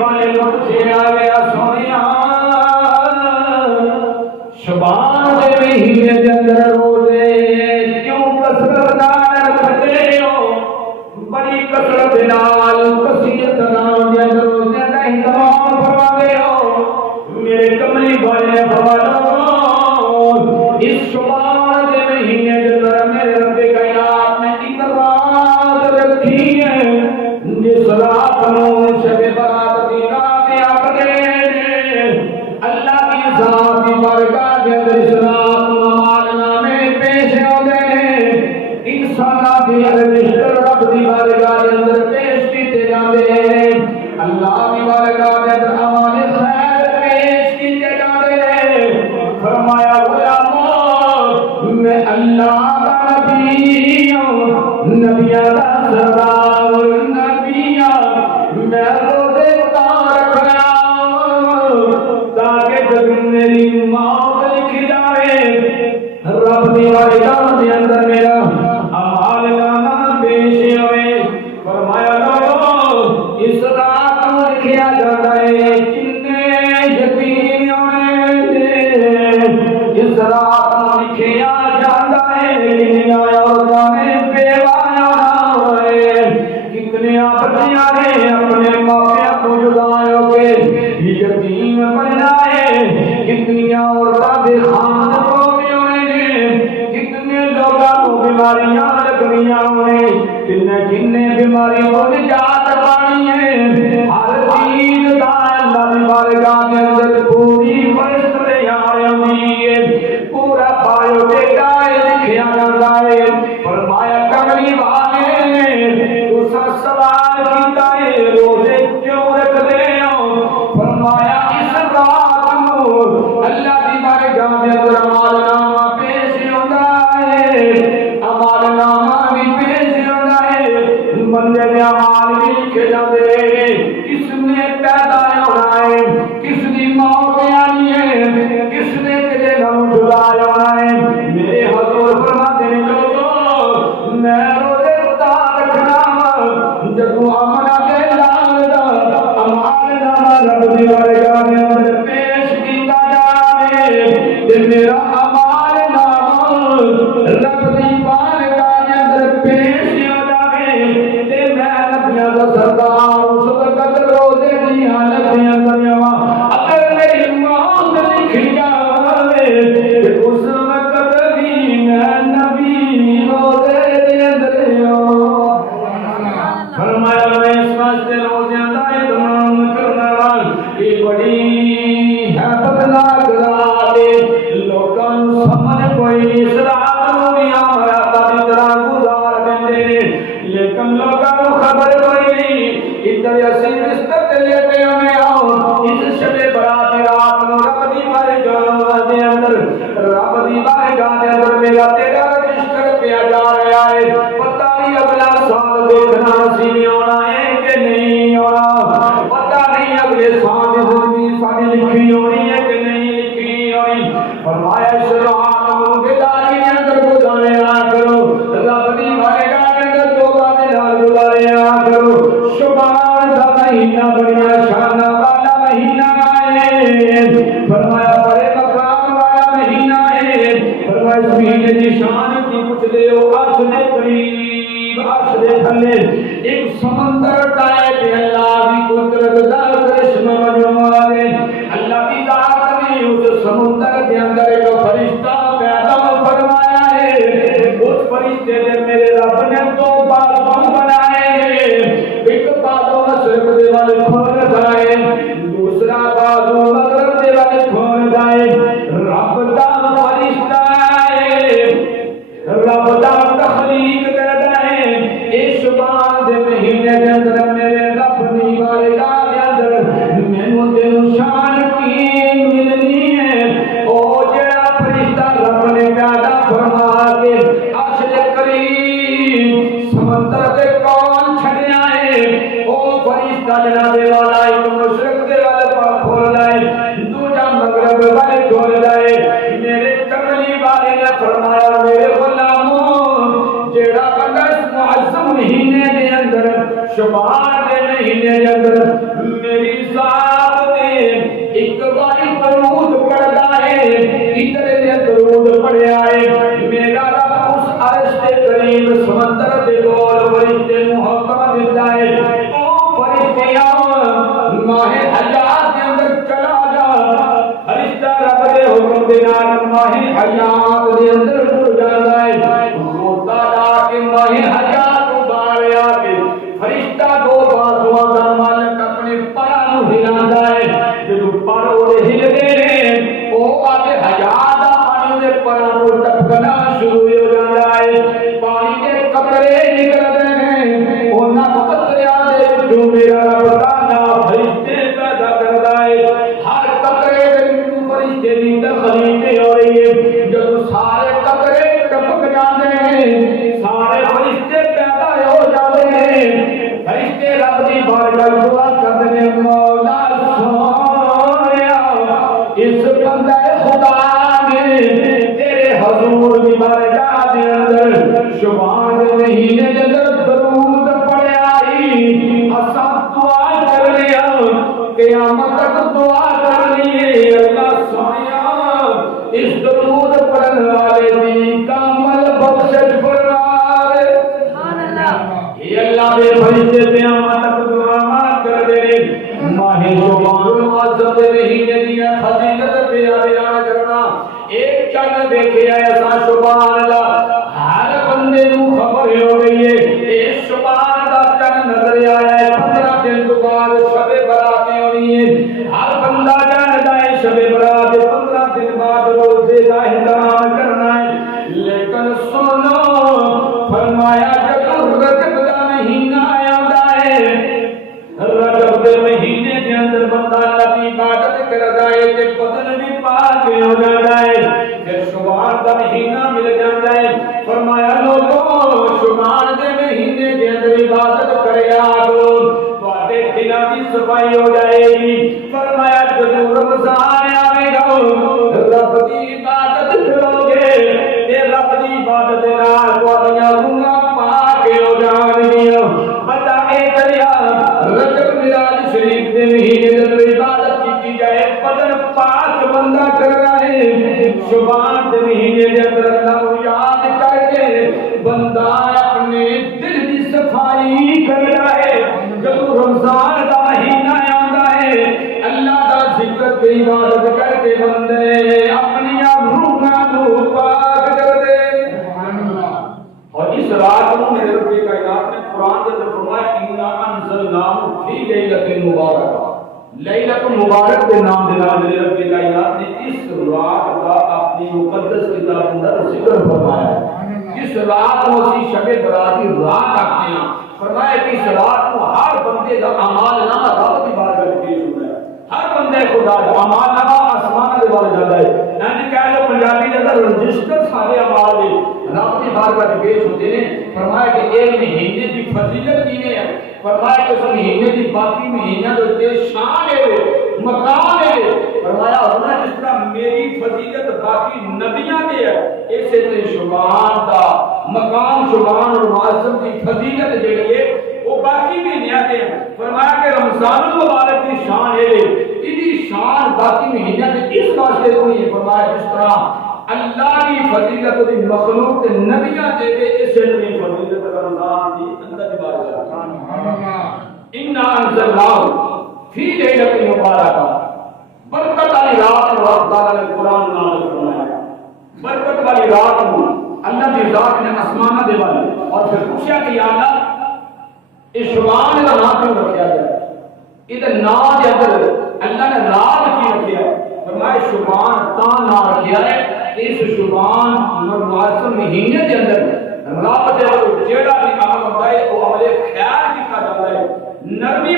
والے لوگ سے آ گیا سونیا شبان دے مہینے دے اندر روزے کیوں کثرت نال رکھتے ہو بڑی کثرت نال کثیت نال دے اندر روزے کا اہتمام فرماتے ہو میرے کملی والے نے فرمایا اس شبان دے مہینے دے اندر میرے رب کائنات نے ایک رات رکھی ہے جس رات کو شب برات دی رات اپنے اللہ کی ذات کی برکات دے اس رات مال نامے پیش ہوتے ہیں انساناں دی رجسٹر رب دی بارگاہ دے اندر پیش کیتے جاندے ہیں اللہ کی بارگاہ دے اندر امان خیر پیش کیتے جاندے ہیں فرمایا غلامو میں اللہ کا نبی ہوں نبیوں کا سردار میں روزے اتار رکھا تاکہ جب میری موت لکھی جائے رب دی بارگاہ دے اندر میرا اعمال نامہ پیش ہوئے فرمایا لوگو اس رات کو لکھیا جاتا ہے کتنے یتیم ہونے اس رات کو لکھیا جاتا ہے کتنے عورتوں نے بیوہ ہوئے کتنے بچیاں نے اپنے ماں کو جدا ہو کے یتیم بننا ہے کتنی عورتوں کے خان کو بھی ہونے کتنے لوگوں کو بیماریاں لگنیاں ہونے کتنے بیماریوں کو نجات پانی ہے ہر چیز کا اللہ کی بارگاہ کے اندر پوری فہرست تیار ہوئی ہے پورا بایو ڈیٹا لکھیا جاتا ہے فرمایا کملی والے سوال کیتا ہے روزے کیوں رکھتے ہو فرمایا اس رات کو اللہ کی بارگاہ میں اعمال نامہ پیش ہوتا ہے اعمال نامہ بھی پیش ہوتا ہے بندے کے اعمال بھی لکھے جاتے ہیں کس نے پیدا ہونا ہے کس کی موت آنی ہے کس نے تیرے گھروں جدا ہونا ہے میرے حضور فرماتے ہیں لوگوں میں روزے اتار رکھنا جب امنا کے لال دا امان نامہ رب دی بارگاہ میں اندر پیش کیتا جائے تے میرا امان نامہ رب دی بارگاہ میں اندر پیش ہو جائے تے میں نبیوں دا سردار اس وقت روزے دی حالت میں اندر اگر میری موت لکھی جائے تے اس وقت بھی میں نبی روزے دے اندر فرمایا میں اس واسطے روزے دا اہتمام کرنا یہ بڑی ہیبتناک رات ہے لوگاں نوں سمجھ کوئی نہیں اس رات نوں بھی ہمارا تاری طرح گزار دیندے لیکن لوگاں نوں خبر کوئی نہیں ادھر اسی بستر تے لیٹے ہوئے ہوں اس شب برات رات نوں رب دی بارگاہ دے اندر رب دی بارگاہ دے اندر میرا تیرا رجسٹر پیا جا رہا ہے پتہ نہیں اگلا سال دیکھنا نصیب ہونا ہے کہ نہیں ہونا پتہ نہیں اگلے سال زندگی ساری لکھی ہونی ہے کہ نہیں لکھی ہونی فرمایا اس رات کو بیداری کے اندر گزاریا کرو رب دی بارگاہ کے اندر توبہ دے نال گزاریا کرو شبان دا مہینہ بڑا شان والا مہینہ ہے فرمایا بڑے مقام والا مہینہ ہے فرمایا اس مہینے کی شان کی پوچھ لے او عرش دے قریب عرش دے تھلے ایک سمندر ٹائپ اللہ کی قدرت دا کرشمہ منوال ہے اللہ کی ذات نے اس سمندر کے اندر ایک فرشتہ پیدا فرمایا ہے اس فرشتے نے میرے رب نے دو بازو بنائے ایک بازو مشرق دے والے کھول جائے دوسرا بازو مغرب دے والے کھول جائے رب دا فرشتہ ہے رب دا تخلیق کرتا ہے اس شبان دے مہینے کے اندر میرے رب دی بارگاہ کے اندر مینوں تینوں شان کی ملنی ہے او جڑا فرشتہ رب نے پیدا فرما کے عرش دے قریب سمندر دے کول چھڑیا ہے او فرشتہ جناب والا ایک مشرق دے والے پاس کھول جائے دوجا مغرب والے کھول جائے میرے کملی والے نے فرمایا میرے غلاموں جڑا بندہ اس معظم مہینے دے اندر شبان دے مہینے دے اندر میری حیات دے اندر ٹر جاندا ہے ہوتا لا کے ماہ حیات باریا کے فرشتہ دو بازواں دا مالک اپنے پراں نوں ہلاندا ہے جدوں پر او ہلدے نے او آدے حیات دا پانی دے پراں نوں ٹپکنا شروع ہو جاندا ہے پانی دے قطرے نکلدے نے انہاں قطریاں دے وچوں میرا رب تعالی فرشتے پیدا کردا ہے ہر قطرے دے وچوں فرشتے دی تخلیق ہو رہی ہے جدوں سارے قطرے ٹپک جاندے ہیں سارے فرشتے پیدا ہو جاندے ہیں فرشتے رب دی بارگاہ دعا کردے نے مولا سونیا اس بندے خدا نے تیرے حضور دی بارگاہ دے اندر شبان دے مہینے دے اندر درود پڑھیا ہی اساں دعا کر لیا قیامت تک دعا کر لیے اللہ سونیا اس درود پڑھن والے دی کامل بخشش فرما دے سبحان اللہ یہ اللہ دے فرشتے قیامت تک دعا کر دے ماہ شبان المعظم دے مہینے دی فضیلت بیان کرنا ایک چند دیکھے ایسا سبحان اللہ ہر بندے نو خبر ہو گئی ہے اس سبحان دا چند نظر آیا ہے 15 دن تو بعد شب برات ہونی ہے ہر بندہ جانتا ہے شب برات 15 دن بعد روزے کا احترام کرنا ہے لیکن سنو فرمایا جب رجب کا مہینہ آیا ہے رجب کے مہینے کے اندر بندہ اللہ کی عبادت کرتا ہے تے بدن بھی پاک ہو جاتا ہے پھر شبان کا مہینہ مل جاتا ہے فرمایا لوگوں شبان کے مہینے کے اندر عبادت کریا کرو تواڈے دلاں دی صفائی ہو جائے گی فرمایا جب رمضان آئے گا رب کی عبادت کرو گے تے رب کی عبادت دے نال تواڈیاں روحاں پاک ہو جان گیاں بندہ اے کریا رجب میلاد شریف دے مہینے دے عبادت کی جائے بدن پاک بندہ کر رہا ہے شبان دے مہینے دے اندر اللہ کو یاد کر کے بندہ اپنے دل کی صفائی کر رہا ہے جب رمضان دا مہینہ آندا ہے اللہ دا ذکر تے عبادت کر کے بندے اپنی روحاں نو پاک کر دے سبحان اللہ اور اس رات کو میرے رب کی کائنات نے قرآن کے اندر فرمایا انا انزلناه فی لیلۃ مبارکہ لیلۃ مبارک کے نام دے نال میرے رب کی کائنات نے اس رات کا اپنی مقدس کتاب اندر ذکر فرمایا ہے اس رات کو اسی شب برات کی رات آتے ہیں فرمایا کہ اس رات کو ہر بندے کا اعمال نامہ رب کی بارگاہ میں پیش ہوتا ہے ہر بندے خدا کا اعمال نامہ آسمان دے بارے جاتا ہے یعنی کہہ لو پنجابی دے اندر رجسٹر سارے اعمال دے رب کی بارگاہ میں پیش ہوتے ہیں فرمایا کہ ایک مہینے کی فضیلت کینے ہے فرمایا کہ اس مہینے کی باقی مہینہ دے شان ہے مقام ہے فرمایا ہونا جس طرح میری فضیلت باقی نبیاں دے ہے ایسے طرح شبان دا مقام شبان اور معظم کی فضیلت جڑی ہے وہ باقی بھی نیا دے فرمایا کہ رمضان المبارک کی شان ہے ایدی شان باقی مہینہ دے اس واسطے کوئی ہے فرمایا جس طرح اللہ کی فضیلت دی مخلوق تے نبیاں دے دے اسے طرح فضیلت رمضان دی اندر دی بات سبحان اللہ انا انزلناه فی لیلۃ مبارکہ برکت والی رات کو اللہ تعالی نے قرآن نازل فرمایا برکت والی رات کو اللہ کی ذات نے آسمانہ دے والے اور پھر پوچھا کہ یا اللہ اس شبان کا نام کیوں رکھا گیا ادھر نام دے اندر اللہ نے رات کی رکھا ہے فرمایا شبان تا نام رکھا ہے اس شبان معظم مہینے دے اندر رب دے جیڑا بھی عمل ہوتا ہے وہ عمل خیر کیتا جاتا ہے نرمی